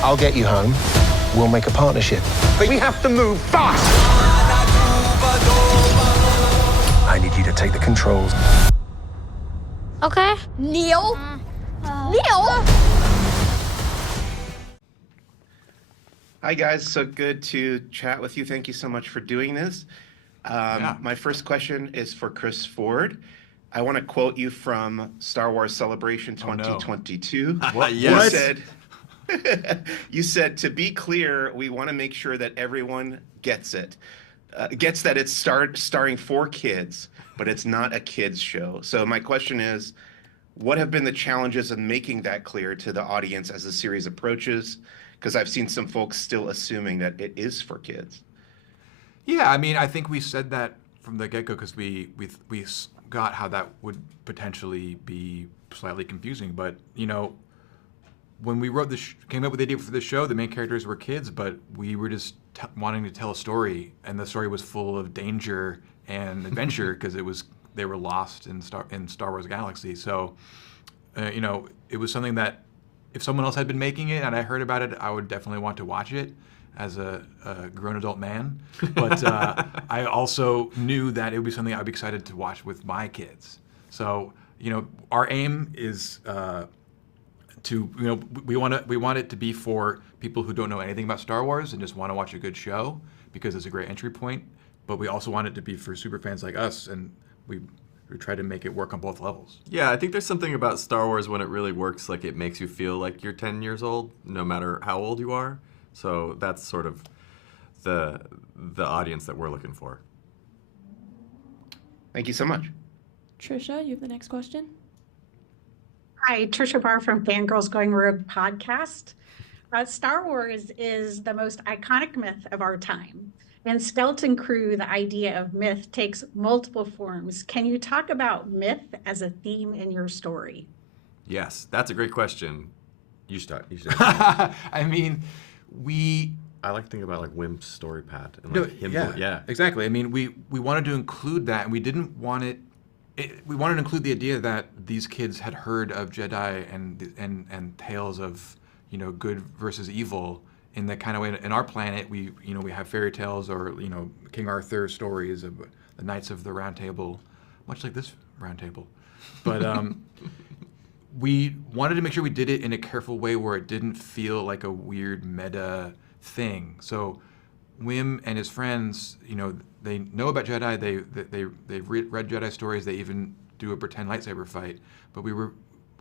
I'll get you home. We'll make a partnership. But we have to move fast! I need you to take the controls. Okay. Neil? Neil? Hi guys, so good to chat with you. Thank you so much for doing this. My first question is for Chris Ford. I want to quote you from Star Wars Celebration 2022. What? You said, you said, to be clear, we want to make sure that everyone gets it. Gets that it's starring 4 kids, but it's not a kids show. So my question is, what have been the challenges in making that clear to the audience as the series approaches? Because I've seen some folks still assuming that it is for kids. Yeah, I mean, I think we said that from the get-go because we got how that would potentially be slightly confusing. But, you know, when we wrote came up with the idea for the show, the main characters were kids, but we were just wanting to tell a story, and the story was full of danger and adventure because they were lost in Star Wars Galaxy. So, you know, it was something that if someone else had been making it and I heard about it, I would definitely want to watch it as a grown adult man. But I also knew that it would be something I'd be excited to watch with my kids. So, you know, our aim is to, you know, we want it to be for people who don't know anything about Star Wars and just want to watch a good show because it's a great entry point. But we also want it to be for super fans like us, and we try to make it work on both levels. Yeah, I think there's something about Star Wars when it really works, like it makes you feel like you're 10 years old, no matter how old you are. So that's sort of the audience that we're looking for. Thank you so much. Trisha, you have the next question. Hi, Trisha Barr from Fangirls Going Rogue podcast. Star Wars is the most iconic myth of our time. In Skeleton Crew, the idea of myth takes multiple forms. Can you talk about myth as a theme in your story? Yes, that's a great question. You start. I mean, I like to think about like Wim's story pad and no, like him. Yeah, exactly. I mean, we wanted to include that, and we didn't want it. We wanted to include the idea that these kids had heard of Jedi and tales of, you know, good versus evil in the kind of way. In our planet, we have fairy tales or, you know, King Arthur stories of the Knights of the Round Table, much like this round table. But we wanted to make sure we did it in a careful way where it didn't feel like a weird meta thing. So Wim and his friends, you know, they know about Jedi. They've read Jedi stories. They even do a pretend lightsaber fight. But we were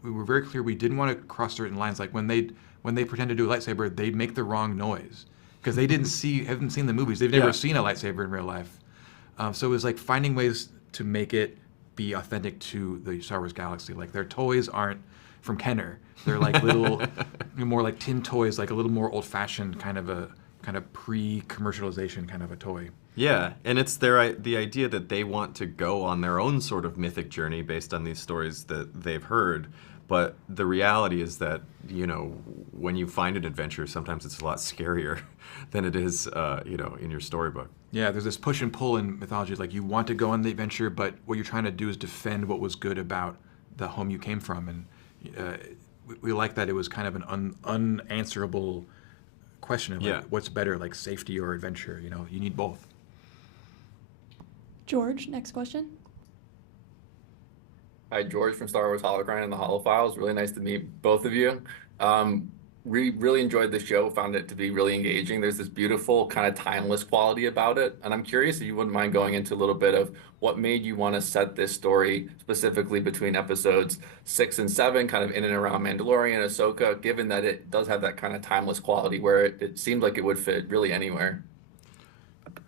very clear we didn't want to cross certain lines. Like when they pretend to do a lightsaber, they'd make the wrong noise because they haven't seen the movies. They've never seen a lightsaber in real life. So it was like finding ways to make it be authentic to the Star Wars galaxy. Like their toys aren't from Kenner. They're like little, more like tin toys, like a little more old-fashioned kind of pre-commercialization kind of a toy. Yeah, and it's the idea that they want to go on their own sort of mythic journey based on these stories that they've heard. But the reality is that, you know, when you find an adventure, sometimes it's a lot scarier than it is, you know, in your storybook. Yeah, there's this push and pull in mythology. Like you want to go on the adventure, but what you're trying to do is defend what was good about the home you came from. And we like that it was kind of an unanswerable question of like, what's better, like safety or adventure? You know, you need both. George, next question. Hi, George from Star Wars Holocron and the HoloFiles. Really nice to meet both of you. We really enjoyed the show, found it to be really engaging. There's this beautiful kind of timeless quality about it. And I'm curious if you wouldn't mind going into a little bit of what made you want to set this story specifically between episodes 6 and 7, kind of in and around Mandalorian, Ahsoka, given that it does have that kind of timeless quality where it seems like it would fit really anywhere.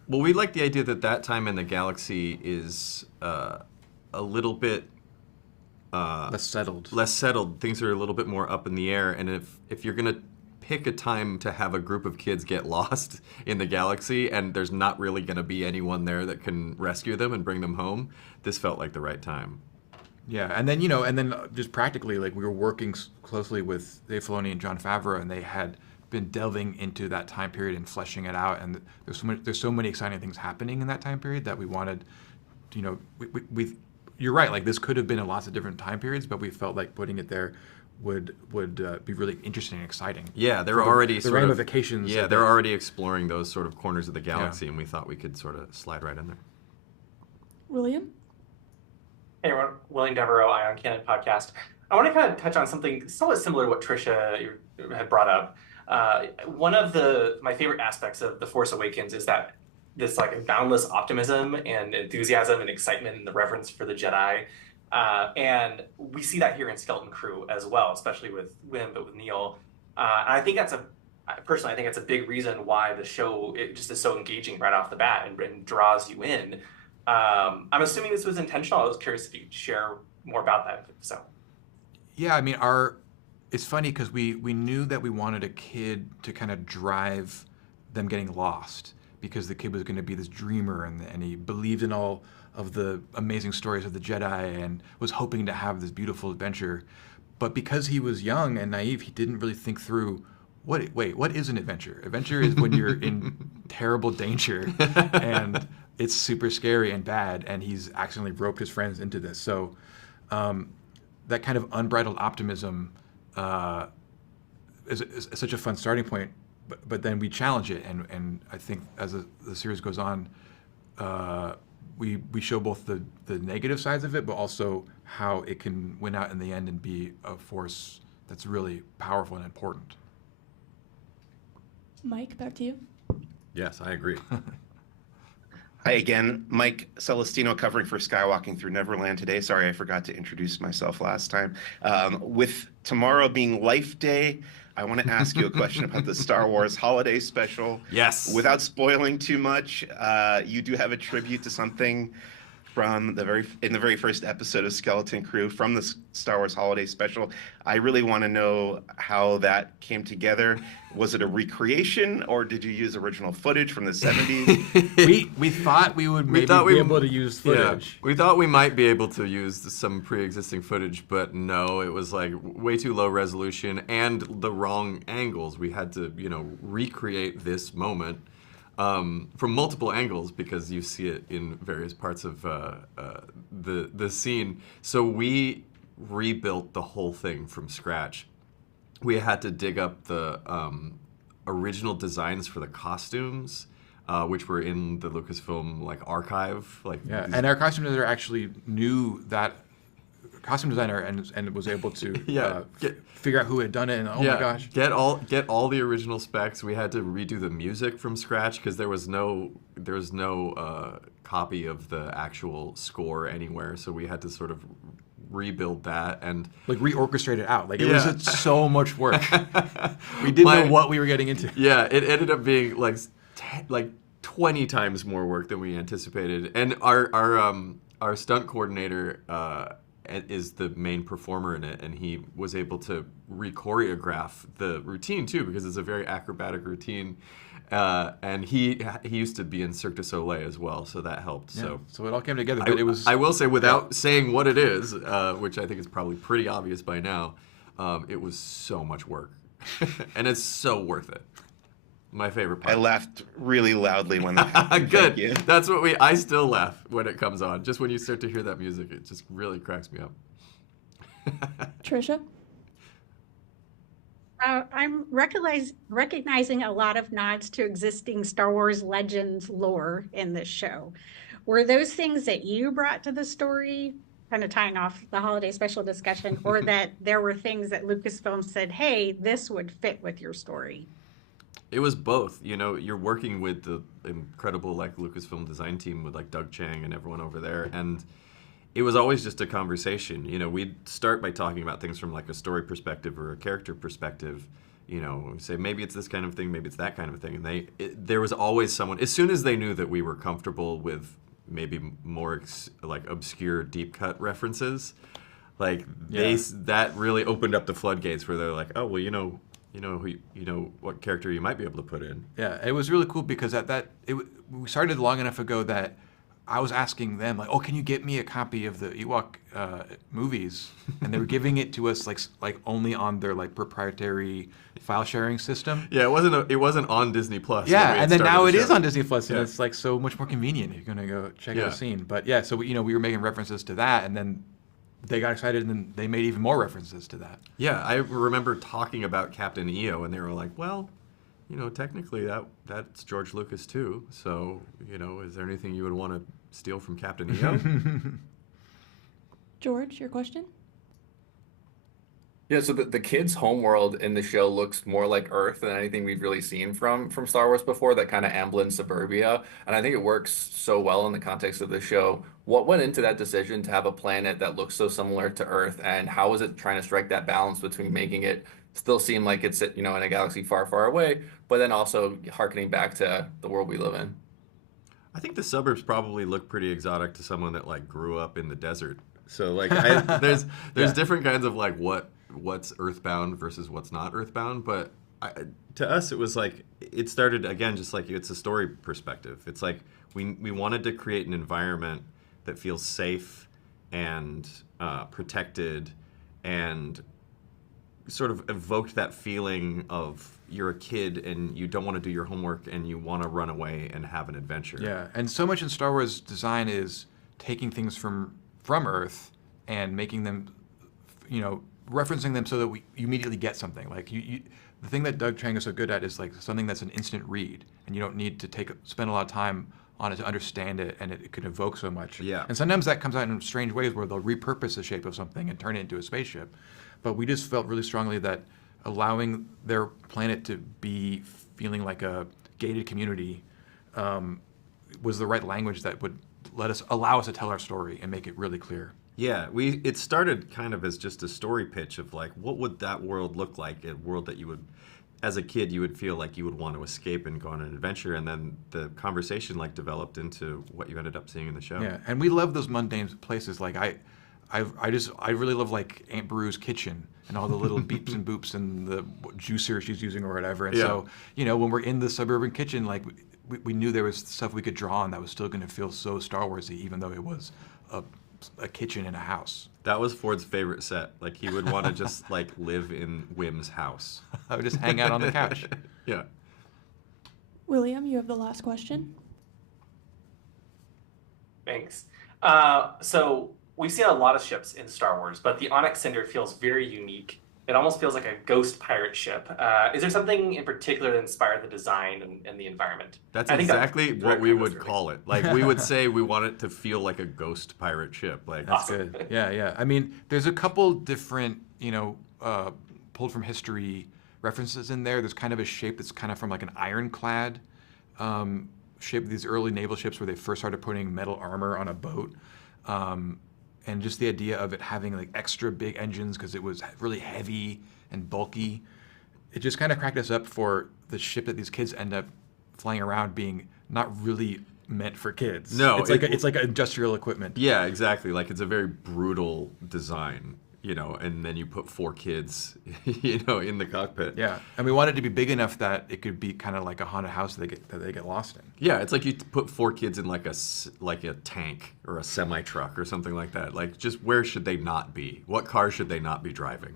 Well, we like the idea that time in the galaxy is a little bit less settled. Less settled. Things are a little bit more up in the air. And if you're going to pick a time to have a group of kids get lost in the galaxy and there's not really going to be anyone there that can rescue them and bring them home, this felt like the right time. Yeah, and then, you know, just practically, like we were working closely with Dave Filoni and Jon Favreau, and they had been delving into that time period and fleshing it out. And there's so many exciting things happening in that time period that we wanted, you know, you're right, like this could have been in lots of different time periods, but we felt like putting it there would be really interesting and exciting. Yeah, they're already the sort of ramifications. Yeah, they're already exploring those sort of corners of the galaxy, and we thought we could sort of slide right in there. William? Hey everyone, William Devereaux, Ion Cannon Podcast. I want to kind of touch on something somewhat similar to what Trisha had brought up. One of my favorite aspects of The Force Awakens is that this like boundless optimism and enthusiasm and excitement and the reverence for the Jedi. And we see that here in Skeleton Crew as well, especially with Wim, but with Neil. And I think personally, I think that's a big reason why the show it just is so engaging right off the bat and draws you in. I'm assuming this was intentional. I was curious if you could share more about that. So, yeah, I mean, it's funny because we knew that we wanted a kid to kind of drive them getting lost, because the kid was going to be this dreamer and he believed in all of the amazing stories of the Jedi and was hoping to have this beautiful adventure. But because he was young and naive, he didn't really think through, what is an adventure? Adventure is when you're in terrible danger and it's super scary and bad, and he's accidentally roped his friends into this. So that kind of unbridled optimism is such a fun starting point, but then we challenge it, and I think as the series goes on, we show both the negative sides of it, but also how it can win out in the end and be a force that's really powerful and important. Mike, back to you. Yes, I agree. Hi again, Mike Celestino covering for Skywalking Through Neverland today. Sorry, I forgot to introduce myself last time. With tomorrow being Life Day, I want to ask you a question about the Star Wars Holiday Special. Yes. Without spoiling too much, you do have a tribute to something from the very first episode of Skeleton Crew from the Star Wars Holiday Special. I really want to know how that came together. Was it a recreation, or did you use original footage from the 70s? we thought we would maybe be able to use footage. Yeah, we thought we might be able to use some pre-existing footage, but no, it was like way too low resolution and the wrong angles. We had to, recreate this moment from multiple angles because you see it in various parts of the scene. So we rebuilt the whole thing from scratch. We had to dig up the original designs for the costumes, which were in the Lucasfilm archive. And our costume designer actually knew that costume designer and was able to figure out who had done it. And my gosh, get all the original specs. We had to redo the music from scratch because there was no copy of the actual score anywhere. So we had to sort of rebuild that and reorchestrate it out. It was so much work. We didn't know what we were getting into. Yeah, it ended up being like 20 times more work than we anticipated. And our stunt coordinator is the main performer in it, and he was able to re-choreograph the routine too, because it's a very acrobatic routine. And he used to be in Cirque du Soleil as well, so that helped. Yeah, so it all came together. But it was. I will say, without saying what it is, which I think is probably pretty obvious by now, it was so much work, and it's so worth it. My favorite part. I laughed really loudly when that happened. Good. Thank you. That's what I still laugh when it comes on. Just when you start to hear that music, it just really cracks me up. Trisha? I'm recognizing a lot of nods to existing Star Wars Legends lore in this show. Were those things that you brought to the story, kind of tying off the holiday special discussion, or that there were things that Lucasfilm said, hey, this would fit with your story? It was both. You're working with the incredible Lucasfilm design team with Doug Chang and everyone over there, and it was always just a conversation. We'd start by talking about things from a story perspective or a character perspective. We say maybe it's this kind of thing, maybe it's that kind of thing, and there was always someone. As soon as they knew that we were comfortable with maybe more obscure deep cut references, that really opened up the floodgates where they're like, oh well, what character you might be able to put in. Yeah, it was really cool because we started long enough ago that I was asking them oh, can you get me a copy of the Ewok movies? And they were giving it to us only on their proprietary file sharing system. Yeah, it wasn't on Disney Plus. Yeah, and then now it is on Disney Plus, and it's so much more convenient. You're gonna go check out a scene. But yeah, so we were making references to that, and then they got excited, and then they made even more references to that. Yeah, I remember talking about Captain EO, and they were like, well, technically that's George Lucas too. So, is there anything you would want to steal from Captain EO? George, your question? Yeah, so the kids' homeworld in the show looks more like Earth than anything we've really seen from Star Wars before, that kind of Amblin suburbia. And I think it works so well in the context of the show. What went into that decision to have a planet that looks so similar to Earth, and how is it trying to strike that balance between making it still seem like it's in a galaxy far, far away, but then also harkening back to the world we live in? I think the suburbs probably look pretty exotic to someone that like grew up in the desert. So like there's different kinds of like what's earthbound versus what's not earthbound, but to us it was like it started again just like it's a story perspective. It's like we wanted to create an environment that feels safe and protected, and sort of evoked that feeling of you're a kid and you don't want to do your homework and you want to run away and have an adventure. Yeah, and so much in Star Wars design is taking things from Earth and making them, referencing them so that you immediately get something. Like the thing that Doug Chiang is so good at is like something that's an instant read, and you don't need to spend a lot of time on it to understand it, and it can evoke so much. Yeah. And sometimes that comes out in strange ways where they'll repurpose the shape of something and turn it into a spaceship. But we just felt really strongly that allowing their planet to be feeling like a gated community was the right language that would allow us to tell our story and make it really clear. Yeah, it started kind of as just a story pitch of like, what would that world look like? A world that you would, as a kid, you would feel like you would want to escape and go on an adventure, and then the conversation like developed into what you ended up seeing in the show. Yeah, and we love those mundane places. Like I really love like Aunt Beru's kitchen and all the little beeps and boops and the juicer she's using or whatever. And so when we're in the suburban kitchen, like we knew there was stuff we could draw on that was still going to feel so Star Warsy, even though it was a kitchen in a house. That was Ford's favorite set. Like he would want to just like live in Wim's house. I would just hang out on the couch. Yeah. William, you have the last question. Thanks. So we've seen a lot of ships in Star Wars, but the Onyx Cinder feels very unique. It almost feels like a ghost pirate ship. Is there something in particular that inspired the design and the environment? That's exactly what we would call it. Like we would say we want it to feel like a ghost pirate ship. Like that's good. Yeah. I mean, there's a couple different, pulled from history references in there. There's kind of a shape that's kind of from like an ironclad shape of these early naval ships where they first started putting metal armor on a boat. And just the idea of it having like extra big engines because it was really heavy and bulky. It just kind of cracked us up for the ship that these kids end up flying around being not really meant for kids. No, it's like industrial equipment. Yeah, exactly. Like it's a very brutal design, and then you put 4 kids, in the cockpit. Yeah, and we wanted it to be big enough that it could be kind of like a haunted house that they get lost in. Yeah, it's like you put 4 kids in like a tank or a semi-truck or something like that. Like, just where should they not be? What car should they not be driving?